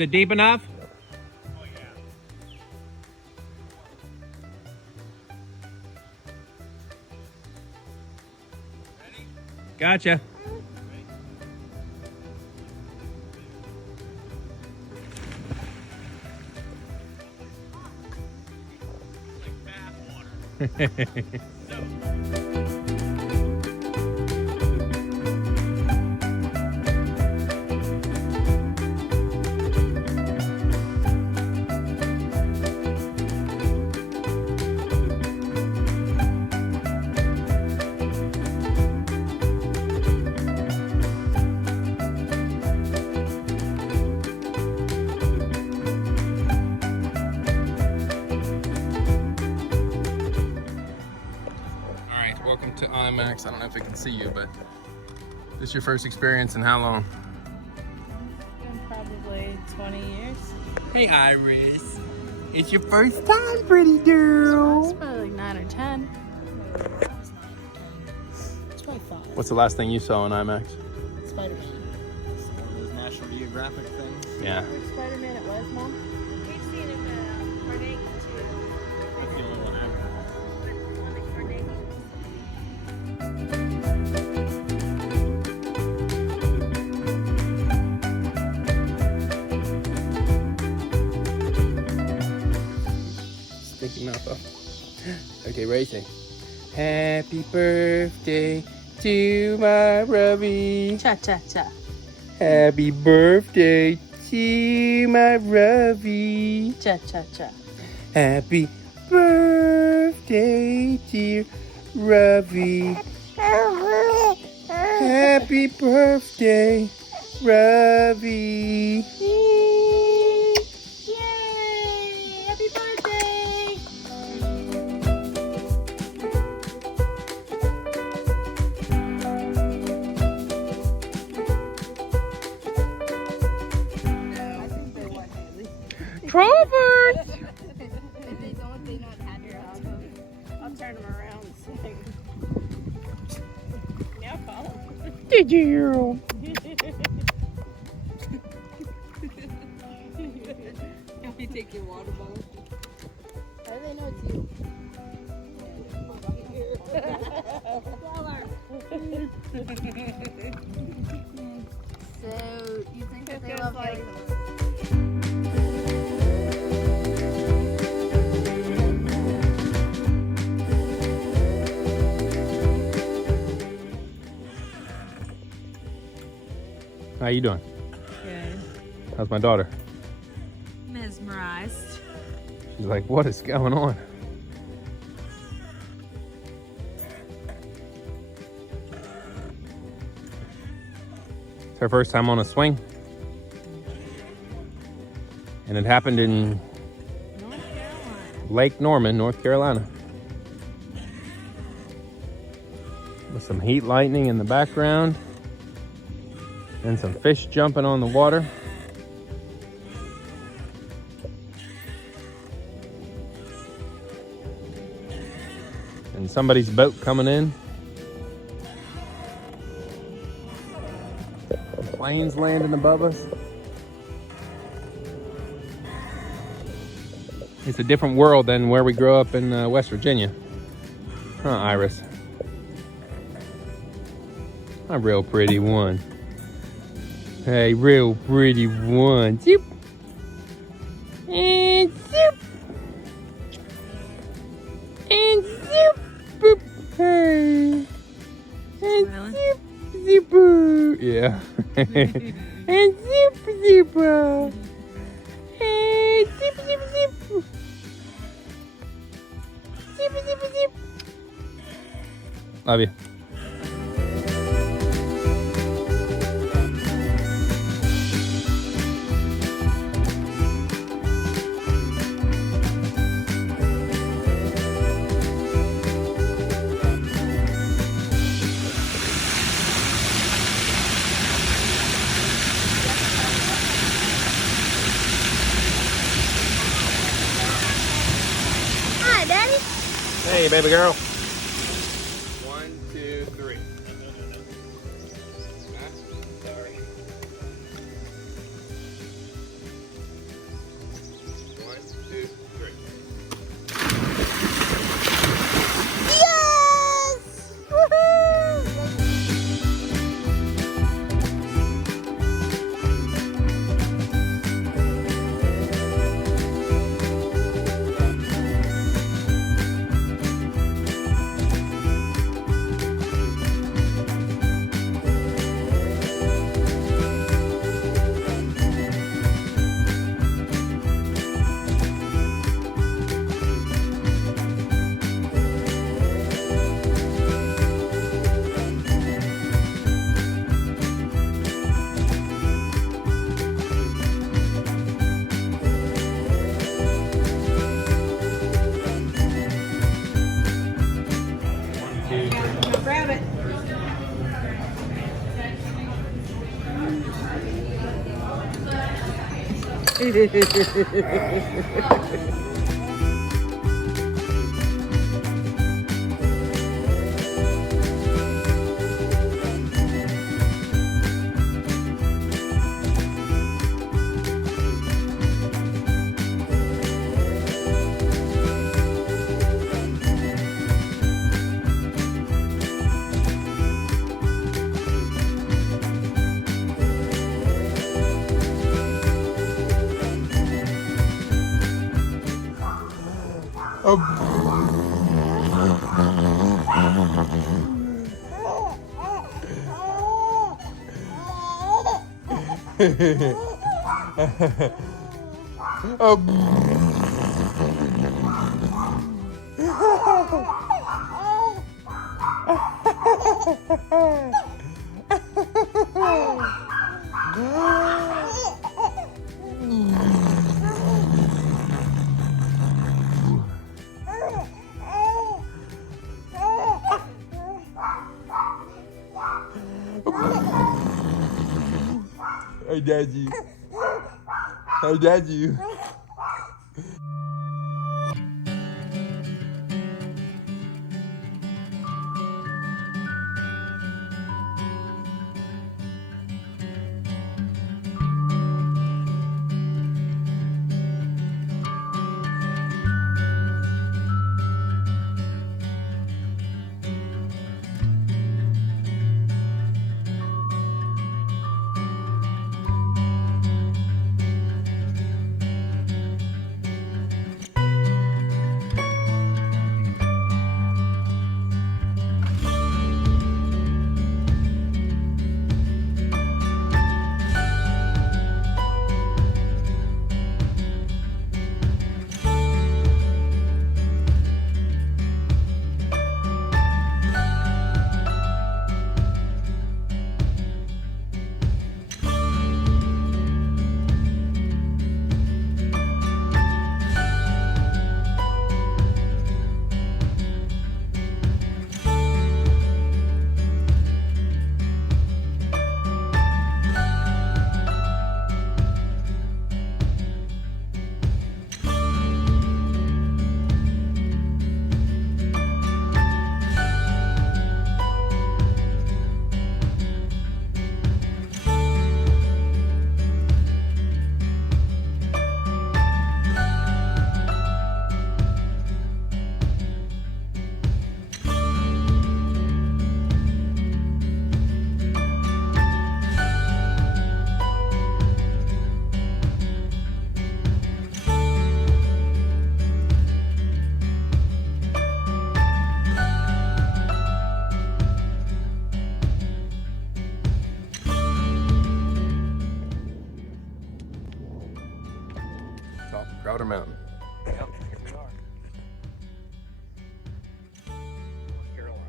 Is it deep enough? Oh yeah. Ready? Gotcha. Like bath water. Welcome to IMAX. I don't know if it can see you, but this is your first experience in how long? In probably 20 years. Hey Iris. It's your first time, pretty girl. It's probably like 9 or 10. It's probably 5. What's the last thing you saw in IMAX? Spider-Man. One of those National Geographic things. Yeah. Spider-Man it was, Mom? We've seen him in Carnegie too. That's the only one I've heard. On the Carnegie. Sticky mouth off. Okay, ready? Happy birthday to my Ruby. Cha-cha-cha. Happy birthday to my Ruby. Cha-cha-cha. Happy birthday, dear Ruby. Happy birthday, Ruby. Yay! Happy birthday! I think they want Haley. Trovers! If they don't, they not happy. I'll turn them around and sing. Yeah, call them. Did you? Help you take your water bottle. How do they know it's you? So, you think that they love like How you doing? Good. How's my daughter? Mesmerized. She's like, what is going on? It's her first time on a swing. And it happened in North Carolina. Lake Norman, North Carolina. With some heat lightning in the background. And some fish jumping on the water. And somebody's boat coming in. Planes landing above us. It's a different world than where we grew up in West Virginia. Huh, Iris? A real pretty one. Hey, real pretty one. Zoop. And zoop. And zoop. Boop. Hey. And Smiling. zoop. Zoop. Yeah. And zoop. Zoop. Hey. Zoop. Zoop. Zoop. Zoop. Zoop. Zoop. Love you. Hi, Daddy. Hey, baby girl. 1, 2, 3. Sorry. I got you. I got you. Top of Crowder Mountain. Yep, here we are. North Carolina.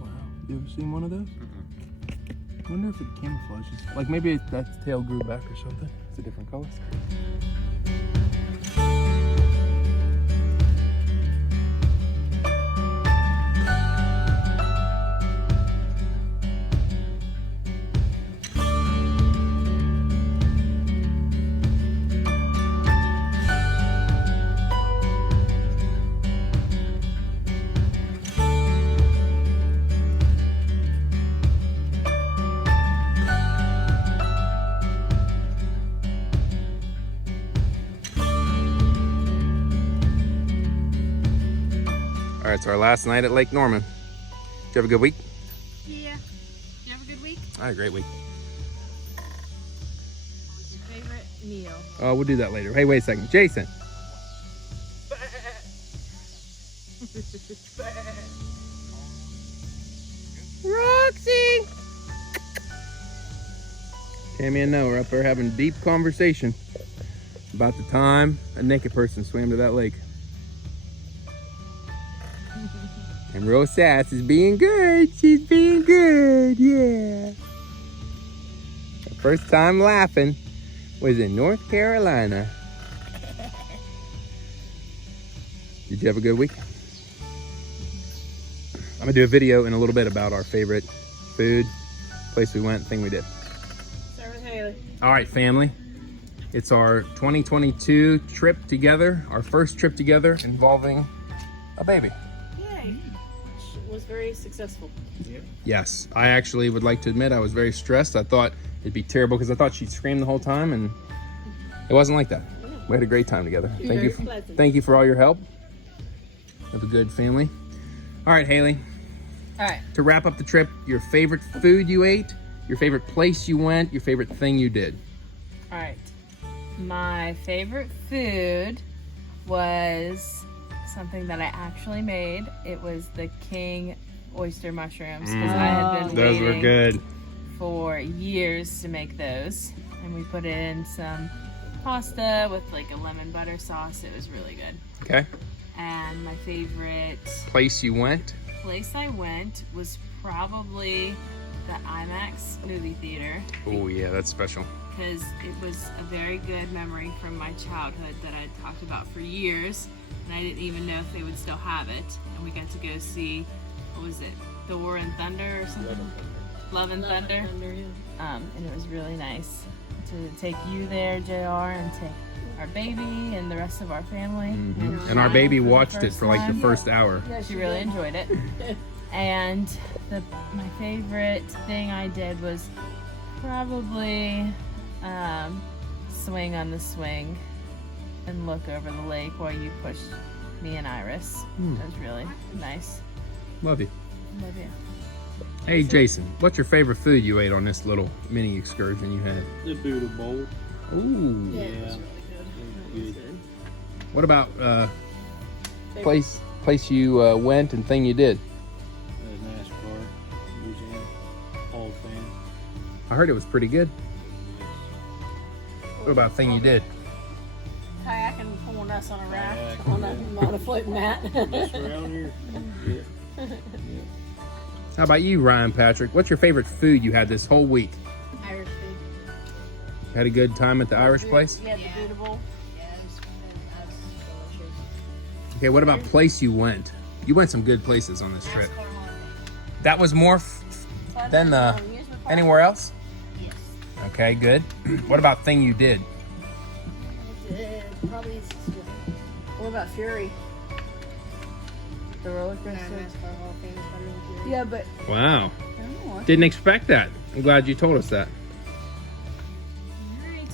Wow. You ever seen one of those? I wonder if it camouflages. Like maybe that tail grew back or something. It's a different color. All right, so our last night at Lake Norman. Did you have a good week? Yeah. You have a good week? I had a great week. What's your favorite meal? Oh, we'll do that later. Hey, wait a second. Jason. Roxy! Tammy and Noah are up there having a deep conversation about the time a naked person swam to that lake. And Rose Sass is being good. She's being good, yeah. Her first time laughing was in North Carolina. Did you have a good week? I'm gonna do a video in a little bit about our favorite food, place we went, thing we did. Start with Haley. All right, family. It's our 2022 trip together, our first trip together involving a baby. Yay. It was very successful. Yes, I actually would like to admit I was very stressed. I thought it'd be terrible because I thought she'd scream the whole time, and it wasn't like that. We had a great time together. Thank you for all your help. Have a good family. All right, Haley. All right. To wrap up the trip, your favorite food you ate, your favorite place you went, your favorite thing you did. All right. My favorite food was something that I actually made. It was the king oyster mushrooms because I had been Those were waiting good. for years to make those, and we put in some pasta with like a lemon butter sauce. It was really good. Okay. And my favorite Place you went. place I went was probably the IMAX movie theater Oh yeah, that's special. because it was a very good memory from my childhood that I had talked about for years, and I didn't even know if they would still have it. And we got to go see, what was it, Thor and Thunder or something? Love and Thunder. And it was really nice to take you there, JR, and take our baby and the rest of our family. And our baby watched it for like the first hour. Yeah, she really enjoyed it. And my favorite thing I did was probably swing on the swing and look over the lake while you pushed me and Iris. It was really nice. Love you. Love you. Hey Jason, what's your favorite food you ate on this little mini excursion you had? The Buddha bowl. Ooh. Yeah, it was really good. Good. What about place you went and thing you did? NASCAR, Louisiana, Hall of Fame. I heard it was pretty good. Yes. What about thing you did? Kayaking, pulling us on a raft, Kayaking, on a floating mat. Just around here. Yeah. How about you, Ryan Patrick? What's your favorite food you had this whole week? Irish food. Had a good time at the Irish place? Yeah, the Buddha bowl. Yeah, it was delicious. Okay, what about place you went? You went some good places on this trip. That was more than anywhere else? Yes. Okay, good. What about thing you did? Probably What about Fury? The roller No, coaster. NASCAR Hall of Fame is better than Fury. Yeah, but Wow. oh, Didn't expect that. I'm glad you told us that.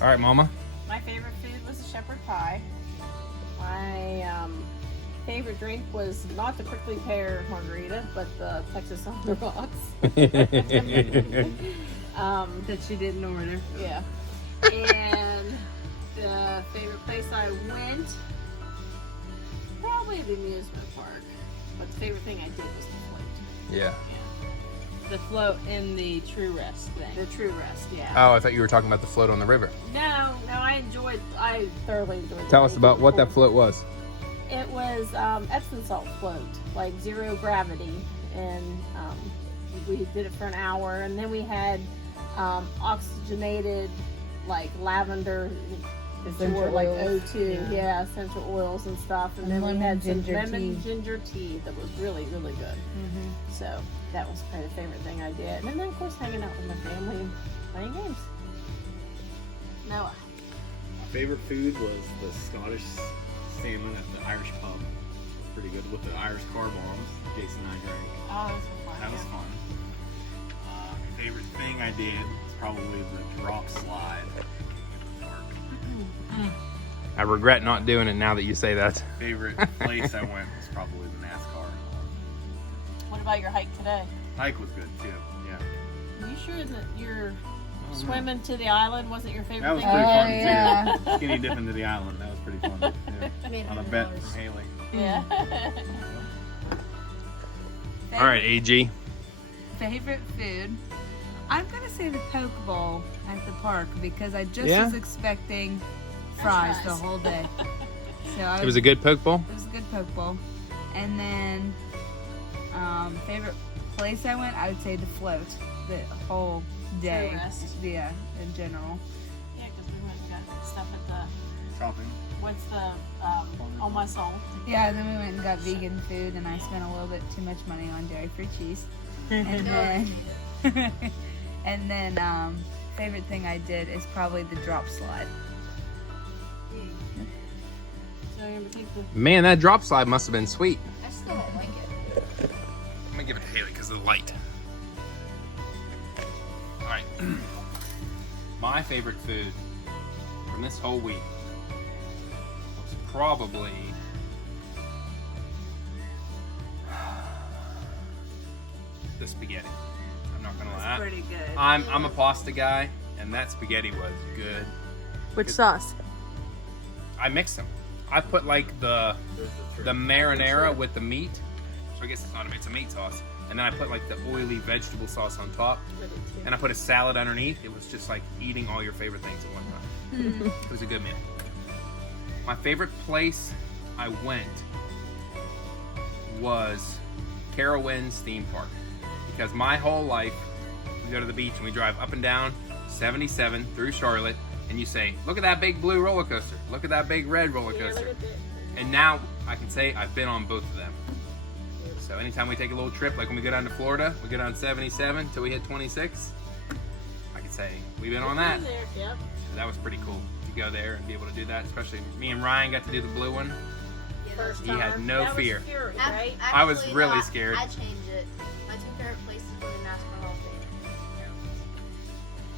All right, Mama. My favorite food was the shepherd pie. My favorite drink was not the prickly pear margarita, but the Texas on the rocks. that she didn't order. Yeah. And the favorite place I went, probably the amusement park. But the favorite thing I did was the float. Yeah. The float in the True Rest thing. The True Rest, yeah. Oh, I thought you were talking about the float on the river. No, I thoroughly enjoyed it. Tell us about what that float was. It was Epsom salt float, like zero gravity, and we did it for an hour, and then we had oxygenated, like lavender, Essential like oils. O2, yeah, essential oils and stuff, and then we lemon had some ginger lemon tea. ginger tea that was really, really good. So that was probably the favorite thing I did, and then of course hanging out with my family and playing games. Noah. My favorite food was the Scottish salmon at the Irish pub. It was pretty good with the Irish car bombs. Jason and I drank. Oh, that That was fun. Favorite thing I did was probably the drop slide. I regret not doing it now that you say that. Favorite place I went was probably the NASCAR. What about your hike today? Hike was good too. Yeah. Are you sure that your swimming to the island wasn't your favorite That was thing? pretty fun yeah. too. Skinny dipping to the island. That was pretty fun. Yeah. On a bet from Haley. Yeah. All right, AG. Favorite food? I'm gonna say the poke bowl at the park because I just Yeah? was expecting fries the whole day. So It was a good poke bowl? it was a good poke bowl. And then favorite place I went, I would say the float. The whole day. True Rest. Yeah, in general. Yeah, because we went and got stuff at the Shopping. what's the on my soul? Yeah, then we went and got vegan food, and I spent a little bit too much money on dairy-free cheese. And then, and then, favorite thing I did is probably the drop slide. So you're gonna take the Man, that drop slide must have been sweet. I still don't like it. I'm gonna give it to Haley because of the light. All right. My favorite food from this whole week was probably the spaghetti. I'm not gonna lie. Pretty good. I'm a pasta guy, and that spaghetti was good. which sauce? I mixed them. I put like the marinara with the meat. So I guess it's not a meat, it's a meat sauce. And then I put like the oily vegetable sauce on top. And I put a salad underneath. It was just like eating all your favorite things at one time. It was a good meal. My favorite place I went was Carowinds theme park. Because my whole life, we go to the beach and we drive up and down 77 through Charlotte, and you say, look at that big blue roller coaster. Look at that big red roller coaster. And now I can say I've been on both of them. So anytime we take a little trip, like when we go down to Florida, we go down 77 till we hit 26. I can say we've been on that. Yep. So that was pretty cool to go there and be able to do that. Especially me and Ryan got to do the blue one. First He had time. no That fear. Was scary, Ac- right? I was actually, really no, scared. I changed it. My two favorite places were the NASCAR Hall of Fame.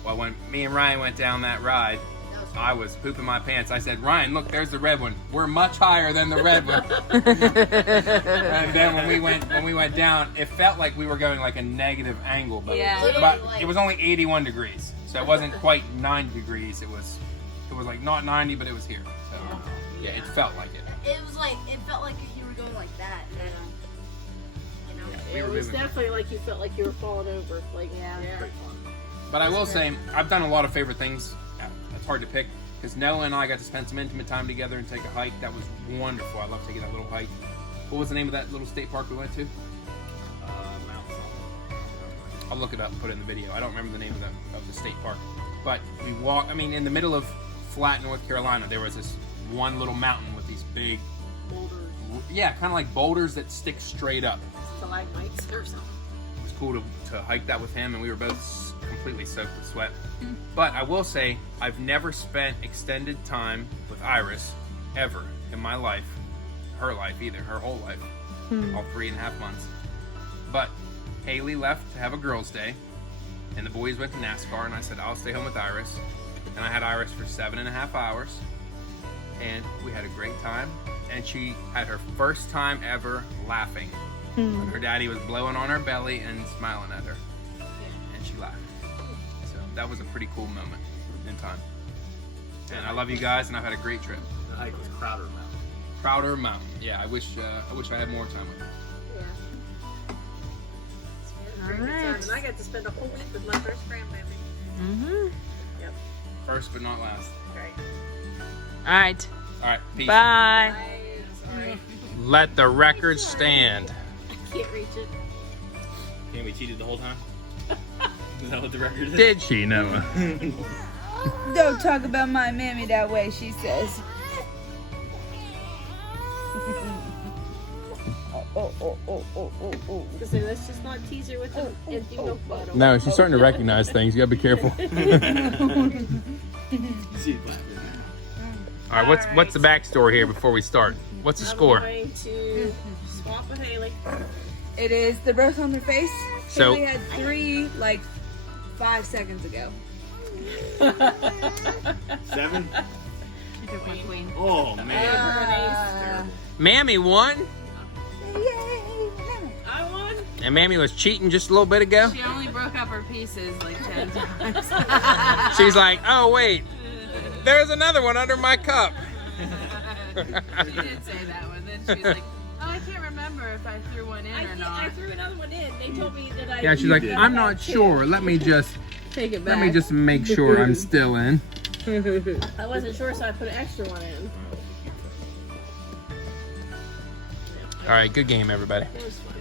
Well, when me and Ryan went down that ride, That was I was pooping my pants. I said, Ryan, look, there's the red one. We're much higher than the red one. And then when we went down, it felt like we were going like a negative angle, but, Yeah. but it was only 81 degrees. So it wasn't quite 90 degrees. It was like not 90, but it was here. So yeah, it felt like it. It was like, it felt like you were going like that. And, you know? We It were was moving. definitely like you felt like you were falling over. Like Yeah. But I will say, I've done a lot of favorite things. It's hard to pick because Noah and I got to spend some intimate time together and take a hike. That was wonderful. I love taking that little hike. What was the name of that little state park we went to? Mount something. I'll look it up and put it in the video. I don't remember the name of the state park. But we walked, I mean, in the middle of flat North Carolina, there was this one little mountain with these big, boulders, yeah, kind of like boulders that stick straight up. stalagmites or something. It was cool to hike that with him, and we were both completely soaked with sweat. But I will say, I've never spent extended time with Iris ever in my life, her life either, her whole life, all 3.5 months. But Haley left to have a girls' day, and the boys went to NASCAR, and I said, I'll stay home with Iris. And I had Iris for 7.5 hours, and we had a great time. And she had her first time ever laughing. When her daddy was blowing on her belly and smiling at her. And she laughed. So that was a pretty cool moment in time. And I love you guys, and I've had a great trip. The hike was Crowder Mountain. Crowder Mountain. Yeah, I wish I had more time with her. Very good time. And I got to spend a whole week with my first grandbaby. Mm-hmm. First but not last. Right. All right. All right, peace. Bye. Sorry. Let the record stand. I can't reach it. Okay, we cheated the whole time? Is that what the record is? Did she, Noah? Don't talk about my mammy that way, she says. So let's just not tease her with an empty milk bottle. No, she's starting to recognize things. You gotta be careful. She's laughing. All right, what's the backstory here before we start? What's the score? I'm going to swap with Haley. It is the birth on their face. So- Haley had 3, like, 5 seconds ago. 7? You took my queen. Oh, man. Mammy won, Yay! I won. and Mammy was cheating just a little bit ago. She only broke up her pieces like 10 times. She's like, oh wait, there's another one under my cup. She did say that one. Then she was like, oh, I can't remember if I threw one in or I not. threw another one in. They told me that I. Yeah, she's like, did. I'm not sure. Let me just Take it back. make sure I'm still in. I wasn't sure, so I put an extra one in. All right, good game, everybody. It was fun.